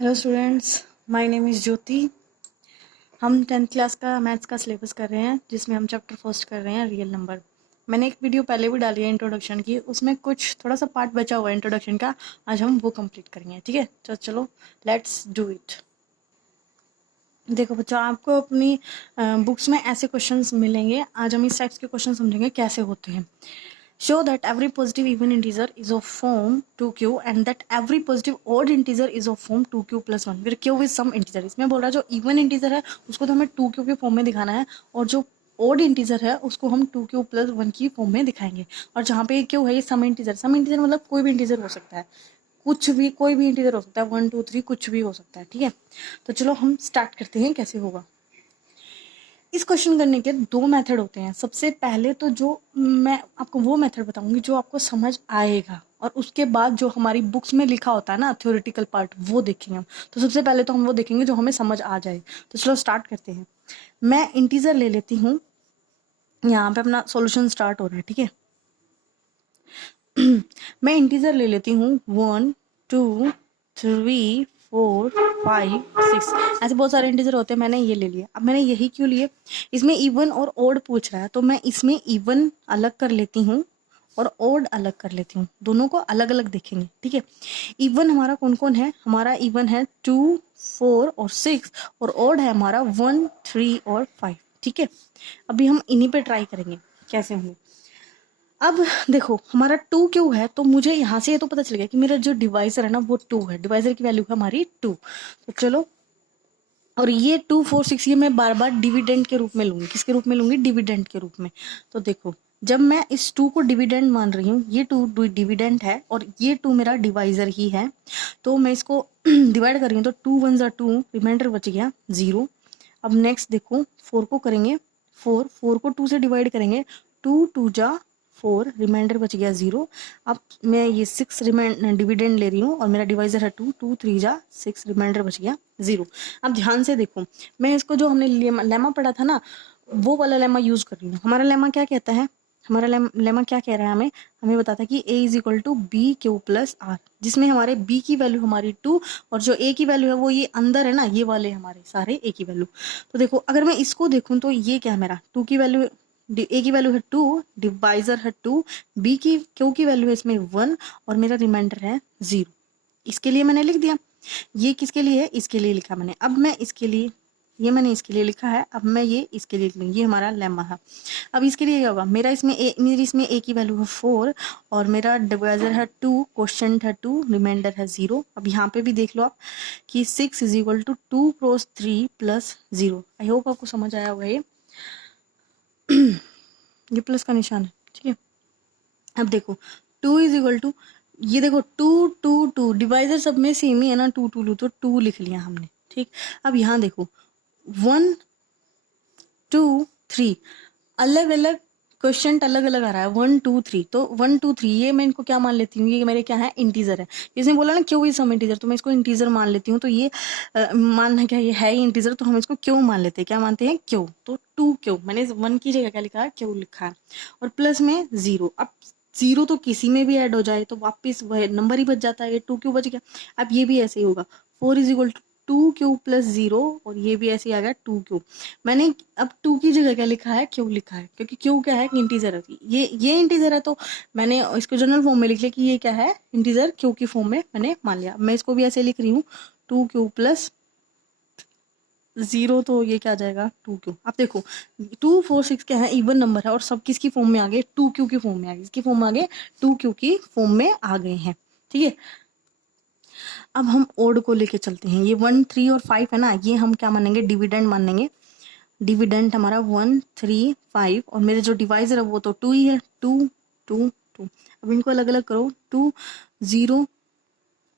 Hello students, my name is Jyoti. हम 10th class का maths का सिलेबस कर रहे हैं, जिसमें हम चैप्टर फर्स्ट कर रहे हैं रियल नंबर। मैंने एक वीडियो पहले भी डाली है इंट्रोडक्शन की, उसमें कुछ थोड़ा सा पार्ट बचा हुआ है इंट्रोडक्शन का। आज हम वो कंप्लीट करेंगे, ठीक है। तो चलो लेट्स डू इट। देखो बच्चों, आपको अपनी बुक्स में ऐसे क्वेश्चंस मिलेंगे। आज हम इस टाइप्स के क्वेश्चन समझेंगे कैसे होते हैं। Show that every positive even integer is of form 2q and that every positive odd integer is of form 2q plus 1 where q is some integer। इसमें बोल रहा है जो इवन इंटीजर है उसको तो हमें 2q के फॉर्म में दिखाना है, और जो ओड इंटीजर है उसको हम 2q plus 1 की फॉर्म में दिखाएंगे। और जहाँ पे q है ये सम इंटीजर मतलब कोई भी इंटीजर हो सकता है, कुछ भी कोई भी इंटीजर हो सकता है, 1 2 3 कुछ भी हो सकता है, ठीक है। तो चलो हम स्टार्ट करते हैं कैसे होगा। इस क्वेश्चन करने के दो मेथड होते हैं। सबसे पहले तो जो मैं आपको वो मेथड बताऊंगी जो आपको समझ आएगा, और उसके बाद जो हमारी बुक्स में लिखा होता है ना थ्योरेटिकल पार्ट, वो देखेंगे हम। तो सबसे पहले तो हम वो देखेंगे जो हमें समझ आ जाए। तो चलो स्टार्ट करते हैं। मैं इंटीजर ले लेती हूँ, यहाँ पे अपना सॉल्यूशन स्टार्ट हो रहा है, ठीक है। मैं इंटीजर ले लेती हूँ 1 2 3 4 5 6। ऐसे बहुत सारे इंटीजर होते हैं, मैंने ये ले लिया। अब मैंने यही क्यों लिए, इसमें इवन और ओड पूछ रहा है, तो मैं इसमें इवन अलग कर लेती हूँ और ओड अलग कर लेती हूँ। दोनों को अलग अलग देखेंगे, ठीक है। इवन हमारा कौन कौन है, हमारा इवन है 2 4 और 6, और ओड है हमारा 1 3 और 5, ठीक है। अभी हम इन्हीं पे ट्राई करेंगे कैसे होंगे। अब देखो हमारा 2 क्यों है, तो मुझे यहाँ से ये तो पता चल गया कि मेरा जो डिवाइजर है ना वो 2 है। डिवाइजर की वैल्यू है हमारी 2। तो चलो, और ये 2 4 6 ये मैं बार बार डिविडेंड के रूप में लूंगी। किसके रूप में लूंगी, डिविडेंड के रूप में। तो देखो, जब मैं इस 2 को डिविडेंड मान रही हूँ, ये 2 डिविडेंड है और ये 2 मेरा डिवाइजर ही है, तो मैं इसको डिवाइड कर रही हूँ। तो 2 1 जा 2, रिमाइंडर बच गया 0। अब नेक्स्ट देखो 4 को करेंगे, 4 को 2 से डिवाइड करेंगे, 2 2 जा 4, रिमाइंडर बच गया 0। अब मैं ये 6 डिविडेंड ले रही हूँ और मेरा डिवाइजर है 2, 2 3 जा 6, रिमाइंडर बच गया 0। अब ध्यान से देखो, मैं इसको जो हमने लेमा पढ़ा था ना, वो वाला लेमा यूज कर रही हूँ। हमारा लेमा क्या कहता है, हमारा लेमा क्या कह रहा है, हमें हमें बताता है कि a is equal to B Q plus R, जिसमें हमारे b की वैल्यू हमारी 2 और जो a की वैल्यू है वो ये अंदर है ना, ये वाले हमारे सारे a की वैल्यू। तो देखो अगर मैं इसको देखूं तो ये क्या है, मेरा 2 की वैल्यू, a की वैल्यू है 2, डिवाइजर है 2, b की क्यू की वैल्यू है इसमें 1, और मेरा रिमाइंडर है 0। इसके लिए मैंने लिख दिया। ये किसके लिए है, इसके लिए लिखा मैंने। अब मैं इसके लिए, ये मैंने इसके लिए लिखा है, अब मैं ये इसके लिए लिख लूँगी। ये हमारा लेमा है। अब इसके लिए क्या होगा, मेरी इसमें a की वैल्यू है 4 और मेरा डिवाइजर है 2, क्वोशंट है 2, रिमाइंडर है 0। अब यहाँ पे भी देख लो आप कि 6 is equal to 2 cross 3 plus 0। I hope आपको समझ आया होगा ये प्लस का निशान है, ठीक है। अब देखो 2 इज इक्वल टू, ये देखो 2 2 2, डिवाइजर सब में सेम ही है ना, 2 2 2, तो 2 लिख लिया हमने, ठीक। अब यहाँ देखो 1 2 3, अलग अलग क्वेश्चन अलग अलग आ रहा है। 1 2 3, तो 1 2 3 ये मैं इनको क्या मान लेती हूँ, ये मेरे क्या है, इंटीजर है। इसने बोला ना क्यों, सम इंटीजर, तो मैं इसको इंटीजर मान लेती हूँ। तो ये मानना क्या, ये है ही इंटीजर, तो हम इसको क्यों मान लेते हैं, क्या मानते हैं, क्यों। तो 2 क्यों, मैंने 1 की जगह क्या लिखा है, क्यों लिखा है, और प्लस में 0। अब 0 तो किसी में भी ऐड हो जाए तो वापिस वह नंबर ही बच जाता है, ये 2 क्यों बच गया। अब ये भी ऐसे ही होगा, 4 is equal to 2 Q plus 0, और ये भी ऐसे ही आ गया 2 क्यू। मैंने अब 2 की जगह क्या लिखा है, क्यू लिखा है, क्योंकि क्यू क्या है, इंटीजर है। ये इंटीजर है, तो मैंने इसको जनरल फॉर्म में लिख लिया कि ये क्या है, इंटीजर। क्यू की फॉर्म में मैंने मान लिया। मैं इसको भी ऐसे लिख रही हूँ 2 क्यू प्लस 0, तो ये क्या आ जाएगा, 2 क्यू। अब देखो 2 4 6 क्या है, इवन नंबर है, और सब किसकी फॉर्म में आ गए, 2 क्यू की फॉर्म में आ गए, इसकी फॉर्म में आ गए, 2 क्यू की फॉर्म में आ गए हैं, ठीक है। अब हम ओड को लेके चलते हैं। ये 1 3 और 5 है ना, ये हम क्या मानेंगे, डिविडेंड मानेंगे। डिविडेंड हमारा 1 3 5, और मेरे जो डिवाइजर है वो तो 2 ही है, 2 2 2। अब इनको अलग अलग करो, 2 0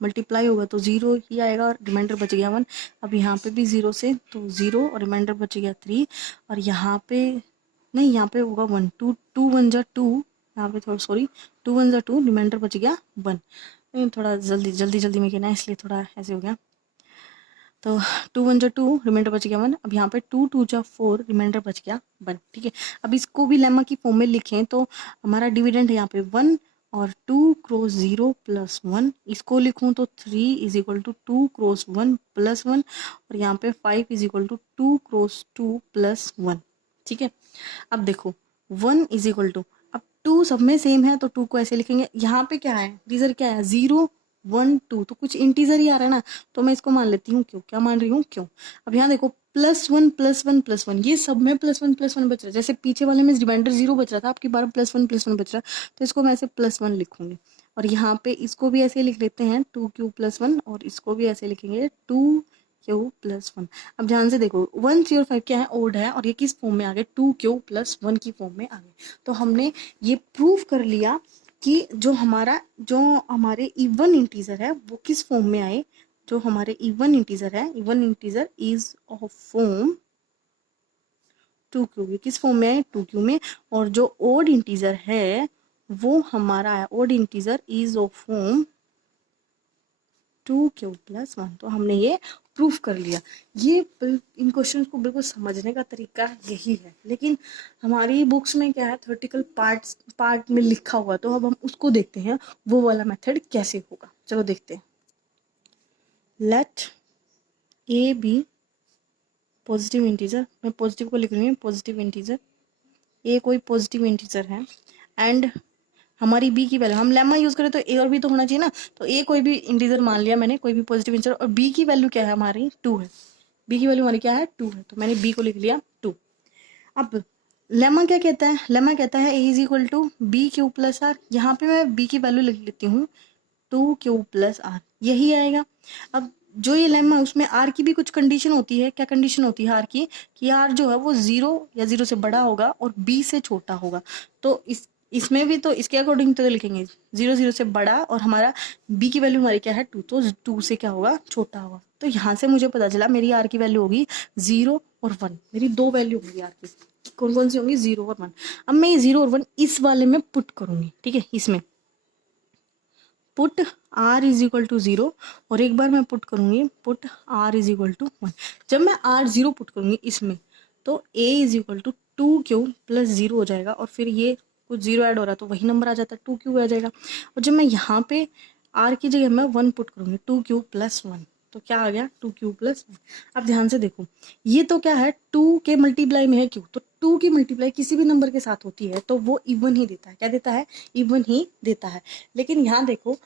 मल्टीप्लाई होगा तो 0 ही आएगा, और रिमाइंडर बच गया 1। अब यहाँ पे भी 0 से तो 0, और रिमाइंडर बच गया 3, और यहाँ पे नहीं, यहाँ पे होगा 1, 2 2 1 जा 2, यहाँ पे थोड़ा सॉरी 2 1 जा 2, रिमाइंडर बच गया 1। थोड़ा जल्दी में कहना है, इसलिए थोड़ा ऐसे हो गया। तो 2 1 जा 2, रिमाइंडर बच गया 1। अब यहाँ पे 2 2 जा 4, रिमाइंडर बच गया 1, ठीक है। अब इसको भी लेमा की फॉर्म में लिखें तो हमारा डिविडेंड है यहाँ पे 1, और 2 क्रॉस 0 प्लस 1, इसको लिखूं तो 3 is equal to 2 cross 1 plus 1, और यहाँ पे 5 is equal to 2 cross 2 plus 1। ठीक है, अब देखो 1 इज इक्वल टू, अब 2 सब में सेम है तो 2 को ऐसे लिखेंगे। यहाँ पे क्या है, इंटीजर क्या है, 0 1 2, तो कुछ इंटीजर ही आ रहा है ना, तो मैं इसको मान लेती हूँ क्यों, क्या मान रही हूँ क्यों। अब यहाँ देखो +1 +1 +1, ये सब में +1 +1 बच रहा है। जैसे पीछे वाले में रिमाइंडर 0 बच रहा था, आपकी बार +1 +1 बच रहा है, तो इसको मैं ऐसे +1 लिखूंगी। और यहाँ पे इसको भी ऐसे लिख लेते हैं 2q +1, और इसको भी ऐसे लिखेंगे 2q +1। अब ध्यान से देखो 1 3 और 5 क्या है, ओड है, और ये किस फॉर्म में आ गए, 2q +1 की फॉर्म में आ गए। तो हमने ये प्रूव कर लिया कि जो हमारे इवन इंटीजर है वो किस फॉर्म में आए। जो हमारे इवन इंटीजर है, even integer is of form 2q, ये किस फॉर्म में है, 2q में। और जो ओड इंटीजर है वो हमारा है, odd integer is of form 2q +1। तो हमने ये प्रूफ कर लिया। ये इन क्वेश्चन को बिल्कुल समझने का तरीका यही है, लेकिन हमारी बुक्स में क्या है, थ्योरेटिकल पार्ट में लिखा हुआ, तो अब हम उसको देखते हैं वो वाला मेथड कैसे होगा। चलो देखते हैं। Let A B positive integer, मैं पॉजिटिव को लिख रही हूँ, पॉजिटिव इंटीजर, ए कोई पॉजिटिव इंटीजर है, एंड हमारी बी की वैल्यू, हम लेमा यूज करें तो ए और बी तो होना चाहिए ना, तो ए कोई भी इंटीजर मान लिया मैंने, कोई भी पॉजिटिव इंटीजर, और बी की वैल्यू क्या है हमारी 2 है, बी की वैल्यू हमारी क्या है 2 है, तो मैंने बी को लिख लिया 2। अब लेमा क्या कहता है, लेमा कहता है A is equal to B Q plus R, यहाँ पे मैं बी की वैल्यू लिख लेती हूँ 2q + r, यही आएगा। अब जो ये लेमा है उसमें आर की भी कुछ कंडीशन होती है, क्या कंडीशन होती है आर की, कि आर जो है वो 0 या 0 से बड़ा होगा और बी से छोटा होगा। तो इसमें भी तो इसके अकॉर्डिंग तो लिखेंगे 0 0 से बड़ा, और हमारा बी की वैल्यू हमारी क्या है 2, तो 2 से क्या होगा, छोटा होगा। तो यहाँ से मुझे पता चला मेरी आर की वैल्यू होगी 0 और 1, मेरी 2 वैल्यू होगी आर की, कौन कौन सी होंगी, 0 और 1। अब मैं ये 0 और 1 इस वाले में पुट करूंगी, ठीक है, इसमें put r is equal to 0, और एक बार मैं पुट करूंगी put r is equal to 1। जब मैं r0 पुट करूंगी इसमें, तो a is equal to 2q + 0 हो जाएगा, और फिर ये कुछ 0 ऐड हो रहा है तो वही नंबर आ जाता है, 2q आ जाएगा। और जब मैं यहाँ पे r की जगह मैं 1 पुट करूंगी, 2q + 1, तो क्या आ गया 2q + 1। अब ध्यान से देखो, ये तो क्या है 2 के मल्टीप्लाई में है q, तो 2 की मल्टीप्लाई किसी भी नंबर के साथ होती है तो वो इवन ही देता है, क्या देता है, इवन ही देता है। लेकिन यहाँ देखो,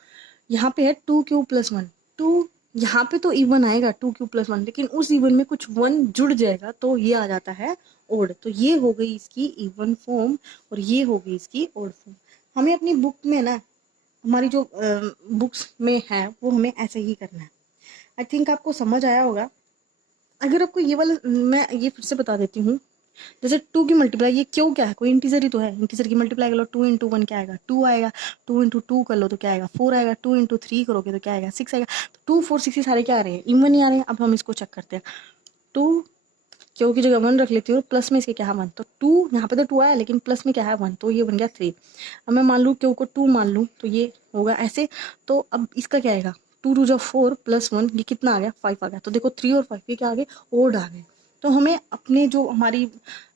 यहाँ पे है 2q + 1, 2 यहाँ पे तो इवन आएगा 2q + 1, लेकिन उस इवन में कुछ 1 जुड़ जाएगा तो ये आ जाता है ओड। तो ये हो गई इसकी इवन फॉर्म, और ये हो गई इसकी ओड फॉर्म। हमें अपनी बुक में ना, हमारी जो बुक्स में है वो हमें ऐसे ही करना है। आई थिंक आपको समझ आया होगा। अगर आपको ये वाला, मैं ये फिर से बता देती हूँ, जैसे 2 की मल्टीप्लाई, ये क्यों क्या है, कोई इंटीजर ही तो है, इंटीजर की मल्टीप्लाई कर लो 2 × 1 क्या आएगा 2 आएगा, 2 × 2 कर लो तो क्या आएगा 4 आएगा, 2 × 3 करोगे तो क्या आएगा 6 आएगा। तो 2 4 6 सारे क्या आ रहे हैं, इवन ही आ रहे हैं। अब हम इसको चेक करते हैं, 2 क्यों की जगह 1 रख लेती हूँ, प्लस में इसके क्या है 1, तो 2 यहाँ पे तो 2 आया, लेकिन प्लस में क्या है 1, तो ये बन गया 3। अब मैं मान लूँ क्यों को 2 मान लूँ तो ये होगा ऐसे। तो अब इसका क्या आएगा, 2 × 2 = 4 + 1, ये कितना आ गया 5 आ गया। तो देखो 3 और 5 ये क्या आ गए, ओड आ गए। तो हमें अपने जो हमारी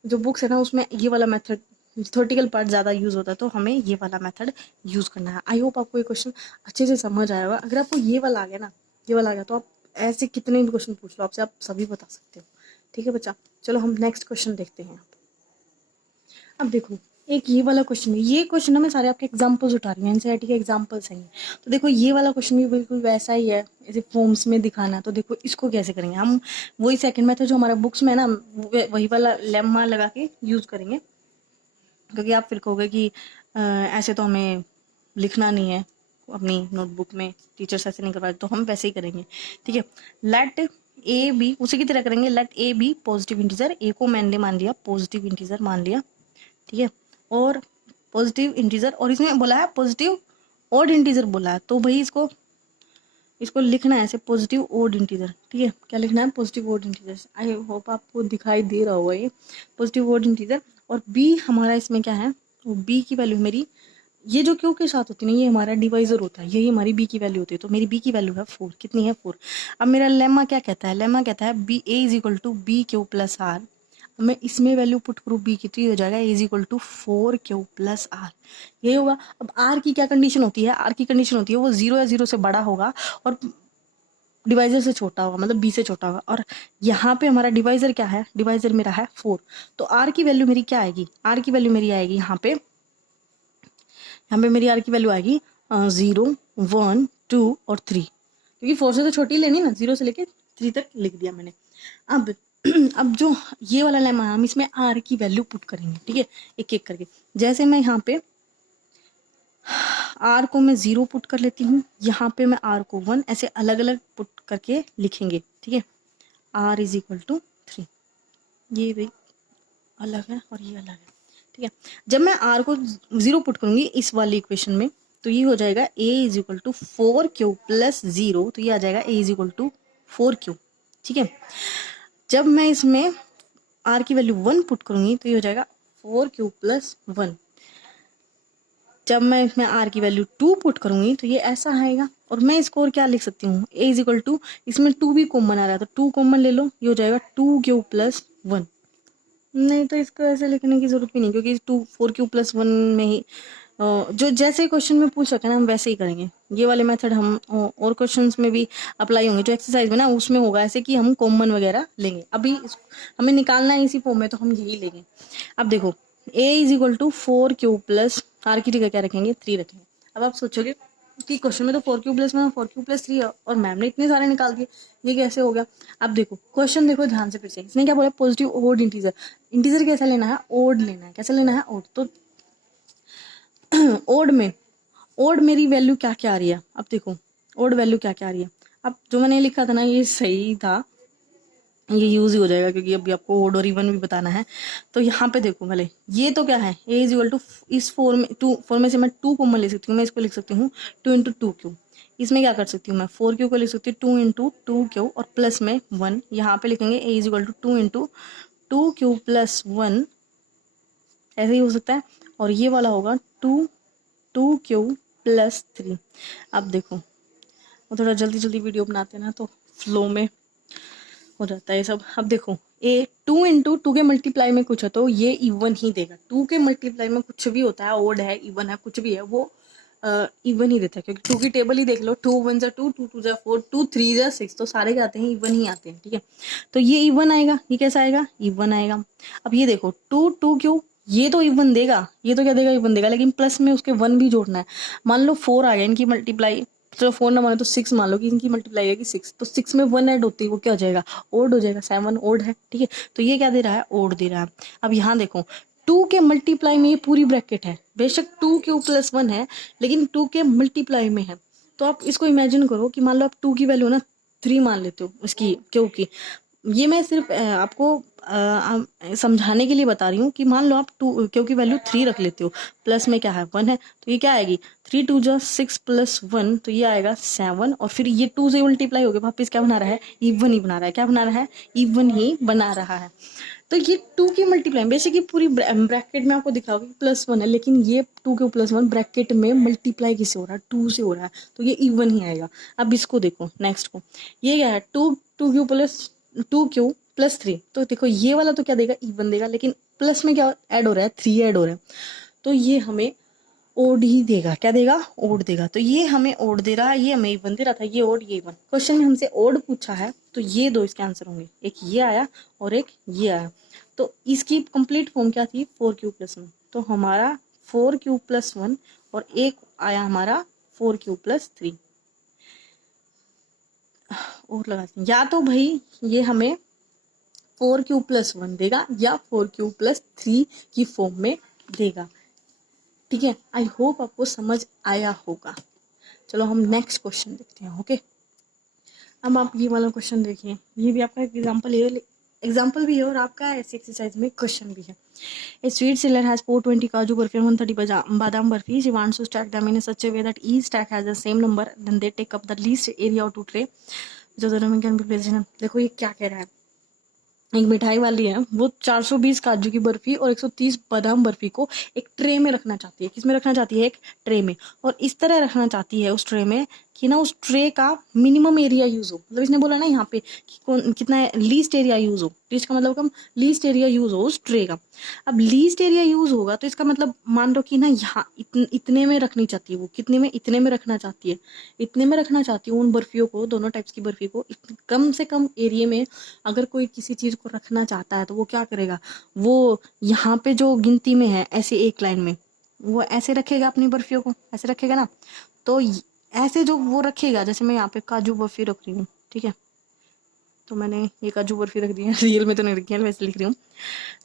जो बुक्स है ना उसमें ये वाला मेथड, थ्योरेटिकल पार्ट ज़्यादा यूज़ होता है, तो हमें ये वाला मेथड यूज़ करना है। आई होप आपको ये क्वेश्चन अच्छे से समझ आया होगा। अगर आपको ये वाला आ गया ना, ये वाला आ गया, तो आप ऐसे कितने भी क्वेश्चन पूछ लो आपसे, आप सभी बता सकते हो। ठीक है बच्चा, चलो हम नेक्स्ट क्वेश्चन देखते हैं। अब देखो एक ये वाला क्वेश्चन है, ये क्वेश्चन ना मैं सारे आपके एग्जांपल्स उठा रही हूँ, एनसीईआरटी के एग्जांपल्स हैं। तो देखो ये वाला क्वेश्चन भी बिल्कुल वैसा ही है, ऐसे फॉर्म्स में दिखाना है। तो देखो इसको कैसे करेंगे हम, वही सेकंड मेथड जो हमारा बुक्स में है ना, वही वाला लेम्मा लगा के यूज़ करेंगे। क्योंकि आप फिर कहोगे कि ऐसे तो हमें लिखना नहीं है अपनी नोटबुक में, टीचर्स ऐसे नहीं करवाते, तो हम वैसे ही करेंगे। ठीक है, लेट ए बी, उसी की तरह करेंगे, let A B positive integer, A को मैंने मान लिया पॉजिटिव इंटीजर मान लिया, ठीक है, और पॉजिटिव इंटीजर, और इसमें बोला है पॉजिटिव ओड इंटीजर बोला है, तो भाई इसको लिखना है ऐसे पॉजिटिव ओड इंटीजर। ठीक है, क्या लिखना है, positive odd integer. I hope आपको दिखाई दे रहा होगा ये पॉजिटिव ओड इंटीजर। और बी हमारा इसमें क्या है, वो बी की वैल्यू मेरी, ये जो क्यू के साथ होती है ना, ये हमारा डिवाइजर होता है, यही हमारी बी की वैल्यू होती है। तो मेरी बी की वैल्यू है 4, कितनी है 4। अब मेरा लेमा क्या कहता है, लेमा कहता है B A is equal to B Q + r। मैं इसमें वैल्यू पुट करूँ बी की, तो ये हो जाएगा A is equal to 4Q plus R, ये होगा। अब आर की क्या कंडीशन होती है, आर की कंडीशन होती है वो 0 या 0 से बड़ा होगा और डिवाइजर से छोटा होगा, मतलब बी से छोटा होगा। और यहाँ पे हमारा डिवाइजर क्या है, डिवाइजर मेरा है 4, तो आर की वैल्यू मेरी क्या आएगी, आर की वैल्यू मेरी आएगी यहाँ पे मेरी आर की वैल्यू आएगी 0, 1, 2 और 3, क्योंकि 4 से तो छोटी लेनी ना, 0 से लेके 3 तक लिख दिया मैंने। अब अब जो ये वाला लेमा हम इसमें आर की वैल्यू पुट करेंगे, ठीक है, एक एक करके। जैसे मैं यहाँ पे आर को मैं 0 पुट कर लेती हूँ, यहाँ पे मैं आर को 1, ऐसे अलग अलग पुट करके लिखेंगे, ठीक है। आर इज इक्वल टू 3, ये भी अलग है और ये अलग है, ठीक है। जब मैं आर को 0 पुट करूंगी इस वाली इक्वेशन में, तो ये हो जाएगा A is equal to 4Q plus 0, तो ये आ जाएगा A is equal to 4Q, ठीक है। जब मैं इसमें आर की वैल्यू 1 पुट करूंगी तो ये हो जाएगा 4Q प्लस 1। जब मैं इसमें आर की वैल्यू 2 पुट करूंगी तो ये ऐसा आएगा। और मैं इसको और क्या लिख सकती हूँ, ए इज इक्वल टू, इसमें 2 भी कॉमन आ रहा है तो 2 कॉमन ले लो, ये हो जाएगा 2Q प्लस 1। नहीं तो इसको ऐसे लिखने की जरूरत भी नहीं, क्योंकि 4Q प्लस 1 में ही जो जैसे क्वेश्चन में पूछ सके ना हम वैसे ही करेंगे। ये वाले मेथड हम और क्वेश्चंस में भी अप्लाई होंगे, जो एक्सरसाइज में ना उसमें होगा ऐसे कि हम कॉमन वगैरह लेंगे। अभी हमें निकालना है इसी फॉर्म में तो हम यही लेंगे। अब देखो A is equal to 4Q plus R की जगह क्या रखेंगे, 3 रखेंगे। अब आप सोचोगे कि क्वेश्चन में तो 4Q प्लस 1 4Q प्लस 3 है और मैम ने इतने सारे निकाल दिए, ये कैसे हो गया। अब देखो क्वेश्चन देखो ध्यान से फिर से, इसने क्या बोला, पॉजिटिव ओड इंटीजर। इंटीजर कैसा लेना है, ओड लेना है। कैसे लेना है, ओड। तो ओड में ओड मेरी वैल्यू क्या क्या आ रही है, अब देखो ओड वैल्यू क्या क्या आ रही है। अब जो मैंने लिखा था ना ये सही था, ये यूज ही हो जाएगा क्योंकि अभी आपको ओड और इवन भी बताना है। तो यहाँ पे देखो भले ये तो क्या है, ए इज इक्वल टू, इस 4 में से मैं 2 कॉमन ले सकती हूँ, मैं इसको लिख सकती हूँ 2 इंटू 2Q। इसमें क्या कर सकती हूँ मैं, 4Q को लिख सकती हूँ 2 इंटू 2Q और प्लस में 1, यहाँ पे लिखेंगे A is equal to 2 into 2Q plus 1, ऐसे ही हो सकता है। और ये वाला होगा 2Q प्लस 3। अब देखो वो थोड़ा जल्दी जल्दी वीडियो बनाते हैं ना तो फ्लो में हो जाता है सब। अब देखो ए 2 इंटू 2 के मल्टीप्लाई में कुछ है तो ये इवन ही देगा। 2 के मल्टीप्लाई में कुछ भी होता है, ओड है, इवन है, कुछ भी है, वो इवन ही देता है, क्योंकि 2 की टेबल ही देख लो, 2 1 जा 2, 2 2 जा 4, 2 3 जा 6, तो सारे क्या आते हैं, इवन ही आते हैं, ठीक है। तो ये इवन आएगा, ये कैसा आएगा, इवन आएगा। अब ये देखो 2 ये तो इवन देगा, ये तो क्या देगा, इवन देगा, लेकिन प्लस में उसके 1 भी जोड़ना है। मान लो 4 आ गया, इनकी मल्टीप्लाई, चलो 4 ना मानो तो 6 मान लो कि इनकी मल्टीप्लाई आएगी 6, तो 6 में 1 ऐड होती है, वो क्या हो जाएगा, ओड हो जाएगा। 7 ओड है, ठीक है। तो ये क्या दे रहा है, ओड दे रहा है। अब यहाँ देखो 2 के मल्टीप्लाई में ये पूरी ब्रैकेट है, बेशक 2Q प्लस 1 है लेकिन 2 के मल्टीप्लाई में है। तो आप इसको इमेजिन करो कि मान लो आप 2 की वैल्यू ना 3 मान लेते हो उसकी, क्योंकि ये मैं सिर्फ आपको समझाने के लिए बता रही हूँ कि मान लो आप 2 क्योंकि वैल्यू 3 रख लेते हो, प्लस में क्या है 1 है, तो ये क्या आएगी 3 2 जा 6 प्लस 1, तो ये आएगा 7। और फिर ये 2 से मल्टीप्लाई हो गया, वापिस क्या बना रहा है, इवन ही बना रहा है। क्या बना रहा है, इवन ही बना रहा है। तो ये 2 की मल्टीप्लाई बेसिक ये पूरी ब्रैकेट में आपको दिखाओगे प्लस 1 है, लेकिन ये 2 के प्लस 1 ब्रैकेट में मल्टीप्लाई किससे हो रहा है, 2 से हो रहा है, तो ये इवन ही आएगा। अब इसको देखो नेक्स्ट को, ये क्या है 2Q प्लस 2Q प्लस 3, तो देखो ये वाला तो क्या देगा, इवन देगा, लेकिन प्लस में क्या ऐड हो रहा है, 3 ऐड हो रहा है, तो ये हमें ओड ही देगा। क्या देगा, ओड देगा। तो ये हमें ओड दे रहा है, ये हमें इवन दे रहा था, ये ओड ये इवन। क्वेश्चन में हमसे ओड पूछा है तो ये दो इसके आंसर होंगे, एक ये आया और एक ये आया। तो इसकी कंप्लीट फॉर्म क्या थी, 4Q प्लस 1, तो हमारा 4Q प्लस 1 और एक आया हमारा 4Q प्लस 3। और लगाते हैं, या तो भाई ये हमें 4Q प्लस 1 देगा या 4Q प्लस 3 की फॉर्म में देगा, ठीक है। आई होप आपको समझ आया होगा। चलो हम नेक्स्ट क्वेश्चन देखते हैं, ओके। अब आप ये वाला क्वेश्चन देखिए, ये भी आपका एग्जाम्पल भी है और आपका ऐसी एक्सरसाइज में क्वेश्चन भी है। ए स्वीट सेलर हैज 420 काजू बर्फी and 130 बादाम barfi. She wants to stack them in such a way that each stack has the same number. Then they take up the least area of 2 tray. जो can be placed in. देखो ये क्या कह रहा है, एक मिठाई वाली है, वो 420 काजू की बर्फी और 130 बादाम बर्फी को एक ट्रे में रखना चाहती है। किस में रखना चाहती है, एक ट्रे में, और इस तरह रखना चाहती है उस ट्रे में कि ना उस ट्रे का मिनिमम एरिया यूज हो। मतलब इसने बोला ना यहाँ पे कि कौन कितना लीस्ट एरिया यूज हो, लीस्ट का मतलब कम, लीस्ट एरिया यूज हो उस ट्रे का। अब लीस्ट एरिया यूज होगा तो इसका मतलब मान लो कि ना यहाँ इतने में रखनी चाहती है वो, कितने में, इतने में रखना चाहती है, इतने में रखना चाहती हूँ उन बर्फियों को, दोनों टाइप्स की बर्फी को कम से कम एरिया में। अगर कोई किसी चीज को रखना चाहता है तो वो क्या करेगा, वो यहाँ पे जो गिनती में है ऐसे एक लाइन में वो ऐसे रखेगा अपनी बर्फियों को, ऐसे रखेगा ना। तो ऐसे जो वो रखेगा, जैसे मैं यहाँ पे काजू बर्फी रख रही हूँ, ठीक है, तो मैंने ये काजू बर्फी रख दी है, रियल में तो नहीं रखी है, वैसे लिख रही हूँ।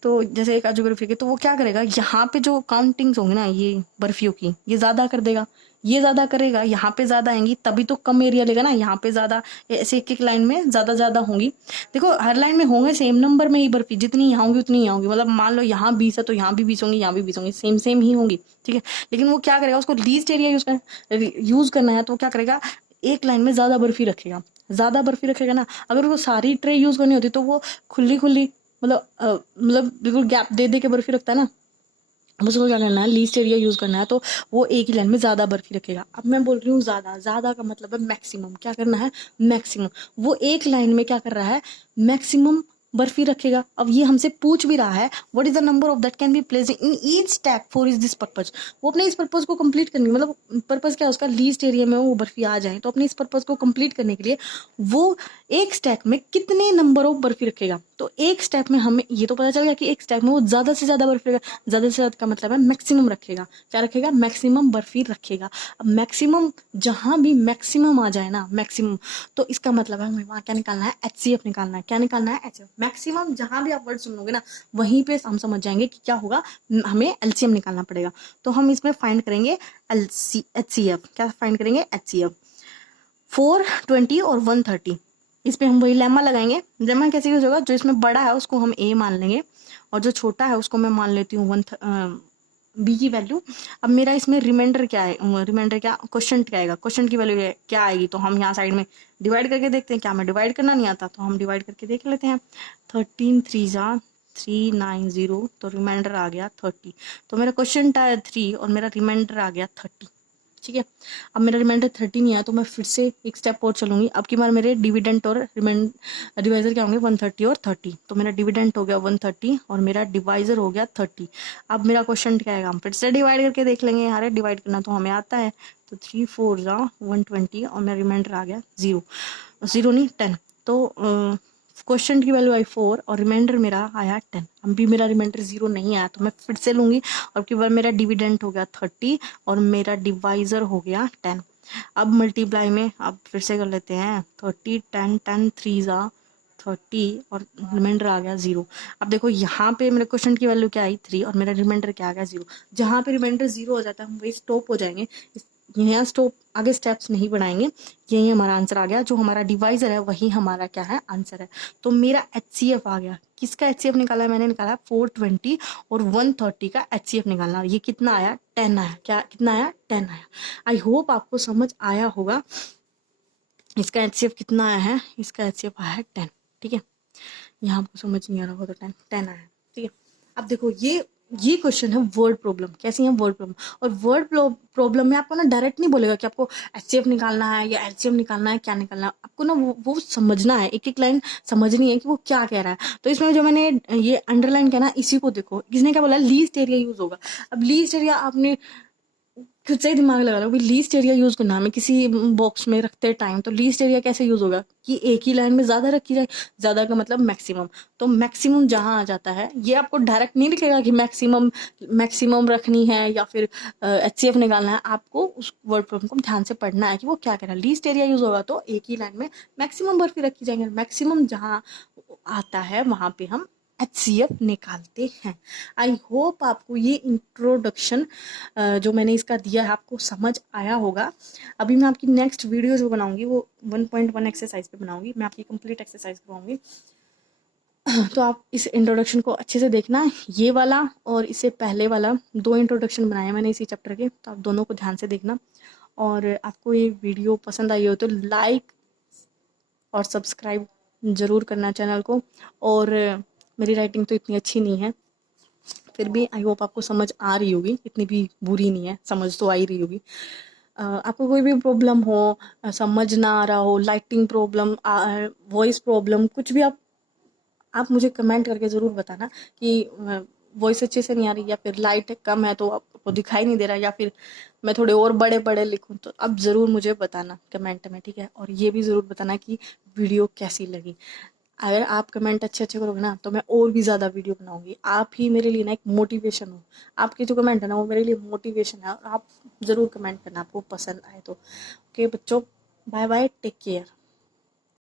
तो जैसे एक काजू बर्फी के, तो वो क्या करेगा, यहाँ पे जो काउंटिंग्स होंगी ना ये बर्फियों की, ये ज्यादा कर देगा, ये ज्यादा करेगा, यहाँ पे ज्यादा आएंगी तभी तो कम एरिया लेगा ना, यहाँ पे ज्यादा, ऐसे एक एक लाइन में ज्यादा ज्यादा होंगी। देखो हर लाइन में होंगे सेम नंबर में ही बर्फी, जितनी यहाँ होंगी उतनी यहाँ होंगी। मतलब मान लो यहाँ 20 है तो यहाँ भी 20 होंगी, यहाँ भी 20 होंगी, सेम सेम ही होंगी, ठीक है। लेकिन वो क्या करेगा, उसको लीस्ट एरिया यूज करना है, तो वो क्या करेगा, एक लाइन में ज्यादा बर्फी रखेगा, ज्यादा बर्फी रखेगा ना। अगर वो सारी ट्रे यूज करनी होती तो वो खुली खुली, मतलब बिल्कुल गैप दे दे के बर्फी रखता है ना। अब उसको क्या करना है, लीस्ट एरिया यूज करना है, तो वो एक ही लाइन में ज्यादा बर्फी रखेगा। अब मैं बोल रही हूँ ज्यादा, ज्यादा का मतलब है मैक्सिमम, क्या करना है, मैक्सिमम। वो एक लाइन में क्या कर रहा है, मैक्सिमम बर्फी रखेगा। अब ये हमसे पूछ भी रहा है what is the number of that can be placed in each stack for is this purpose. वो अपने इस पर्पज को कंप्लीट करने, मतलब पर्पज क्या है उसका, लीस्ट एरिया में वो बर्फी आ जाए। तो अपने इस पर्पज को कंप्लीट करने के लिए वो एक स्टैक में कितने नंबर ऑफ बर्फी रखेगा। तो एक स्टैक में हमें ये तो पता चल गया कि एक स्टैक में वो ज्यादा से ज्यादा बर्फी रखेगा। ज्यादा से ज्यादा का मतलब है मैक्सिमम रखेगा। क्या रखेगा, मैक्सिमम बर्फी रखेगा। अब मैक्सिमम, जहां भी मैक्सिमम आ जाए ना, मैक्सिमम, तो इसका मतलब है हमें वहां क्या निकालना है, एचसीएफ निकालना है। क्या निकालना है, एचसीएफ। मैक्सिमम जहां भी आप वर्ड सुन लोगे ना, वहीं पे हम समझ जाएंगे कि क्या होगा, हमें एलसीएम निकालना पड़ेगा। तो हम इसमें फाइंड करेंगे एचसीएफ। क्या फाइंड करेंगे, एचसीएफ। 420 और 130, इस पे हम वही लेमा लगाएंगे। लेमा कैसे यूज होगा, जो इसमें बड़ा है उसको हम ए मान लेंगे और जो छोटा है उसको मैं मान लेती हूँ बी की वैल्यू। अब मेरा इसमें रिमाइंडर क्या है, रिमाइंडर क्या, क्वेश्चन क्या आएगा, क्वेश्चन की वैल्यू क्या आएगी। तो हम यहाँ साइड में डिवाइड करके देखते हैं। क्या हमें डिवाइड करना नहीं आता, तो हम डिवाइड करके देख लेते हैं। 13 3 जा 390, तो रिमाइंडर आ गया 30। तो मेरा क्वेश्चन था 3 और मेरा रिमाइंडर आ गया 30, ठीक है। अब मेरा रिमाइंडर 30 नहीं आया तो मैं फिर से एक स्टेप और चलूंगी। अब की बार मेरे डिविडेंट और डिवाइजर क्या होंगे, 130 और 30। तो मेरा डिविडेंट हो गया 130 और मेरा डिवाइजर हो गया 30। अब मेरा क्वेश्चन क्या आएगा, हम फिर से डिवाइड करके देख लेंगे। अरे डिवाइड करना तो हमें आता है। तो 3 4 जा 120 और मेरा रिमाइंडर आ गया 0, 0 नहीं 10। तो क्वेश्चन की वैल्यू आई 4 और रिमाइंडर मेरा आया 10। अब भी मेरा रिमाइंडर 0 नहीं आया तो मैं फिर से लूंगी। और की बार मेरा डिविडेंट हो गया 30 और मेरा डिवाइजर हो गया 10। अब मल्टीप्लाई में अब फिर से कर लेते हैं। 30 10 10 3 जा 30 और रिमाइंडर आ गया 0। अब देखो यहाँ पे मेरे क्वेश्चन की वैल्यू क्या आई 3 और मेरा रिमाइंडर क्या आ गया 0। जहाँ पे रिमाइंडर 0 हो जाता है हम वही स्टॉप हो जाएंगे, यहाँ स्टॉप, आगे स्टेप्स नहीं बढ़ाएंगे। यही हमारा आंसर आ गया। जो हमारा डिवाइजर है वही हमारा क्या है, आंसर है। तो मेरा एचसीएफ आ गया। किसका एचसीएफ निकाला है, मैंने निकाला 420 और 130 का एचसीएफ निकालना। ये कितना आया, 10 आया। क्या कितना आया, 10 आया। आई होप आपको समझ आया होगा। इसका एचसीएफ कितना आया है, इसका एचसीएफ आया है 10, ठीक है। यहाँ आपको समझ नहीं आ रहा होगा तो 10 आया, ठीक है। अब देखो ये क्वेश्चन है वर्ड प्रॉब्लम। कैसी है, वर्ड प्रॉब्लम। और वर्ड प्रॉब्लम में आपको ना डायरेक्ट नहीं बोलेगा कि आपको एचसीएफ निकालना है या एलसीएम निकालना है, क्या निकालना है। आपको ना वो समझना है, एक एक लाइन समझनी है कि वो क्या कह रहा है। तो इसमें जो मैंने ये अंडरलाइन किया ना, इसी को देखो। किसने क्या बोला, लीस्ट एरिया यूज होगा। अब लीस्ट एरिया आपने खुद से ही दिमाग लगा लो, लीस्ट एरिया यूज करना हमें किसी बॉक्स में रखते टाइम। तो लीस्ट एरिया कैसे यूज होगा कि एक ही लाइन में ज्यादा रखी जाए। ज्यादा का मतलब मैक्सिमम। तो मैक्सिमम जहां आ जाता है, ये आपको डायरेक्ट नहीं लिखेगा कि मैक्सिमम रखनी है या फिर एचसीएफ निकालना है। आपको उस वर्ड प्रॉब्लम को ध्यान से पढ़ना है कि वो क्या कह रहा है। लीस्ट एरिया यूज होगा तो एक ही लाइन में मैक्सिमम बर्फी रखी जाएंगे। मैक्सिमम जहां आता है वहां पे हम एचसीएफ निकालते हैं। आई होप आपको ये इंट्रोडक्शन जो मैंने इसका दिया है आपको समझ आया होगा। अभी मैं आपकी नेक्स्ट वीडियो जो बनाऊंगी वो 1.1 एक्सरसाइज पे बनाऊंगी। मैं आपकी कंप्लीट एक्सरसाइज करवाऊंगी। तो आप इस इंट्रोडक्शन को अच्छे से देखना। ये वाला और इससे पहले वाला 2 इंट्रोडक्शन बनाए मैंने इसी चैप्टर के, तो आप दोनों को ध्यान से देखना। और आपको ये वीडियो पसंद आई हो तो लाइक और सब्सक्राइब ज़रूर करना चैनल को। और मेरी राइटिंग तो इतनी अच्छी नहीं है, फिर भी आई होप आपको समझ आ रही होगी, इतनी भी बुरी नहीं है, समझ तो आ ही रही होगी। आपको कोई भी प्रॉब्लम हो, समझ ना आ रहा हो, लाइटिंग प्रॉब्लम, वॉइस प्रॉब्लम, कुछ भी आप मुझे कमेंट करके ज़रूर बताना कि वॉइस अच्छे से नहीं आ रही, या फिर लाइट कम है तो आपको दिखाई नहीं दे रहा, या फिर मैं थोड़े और बड़े बड़े लिखूं, तो आप ज़रूर मुझे बताना कमेंट में, ठीक है। और ये भी ज़रूर बताना कि वीडियो कैसी लगी। अगर आप कमेंट अच्छे अच्छे करोगे ना तो मैं और भी ज़्यादा वीडियो बनाऊंगी। आप ही मेरे लिए ना एक मोटिवेशन हो। आपके जो कमेंट है ना वो मेरे लिए मोटिवेशन है, और आप ज़रूर कमेंट करना आपको पसंद आए तो। ओके बच्चों, बाय बाय, टेक केयर।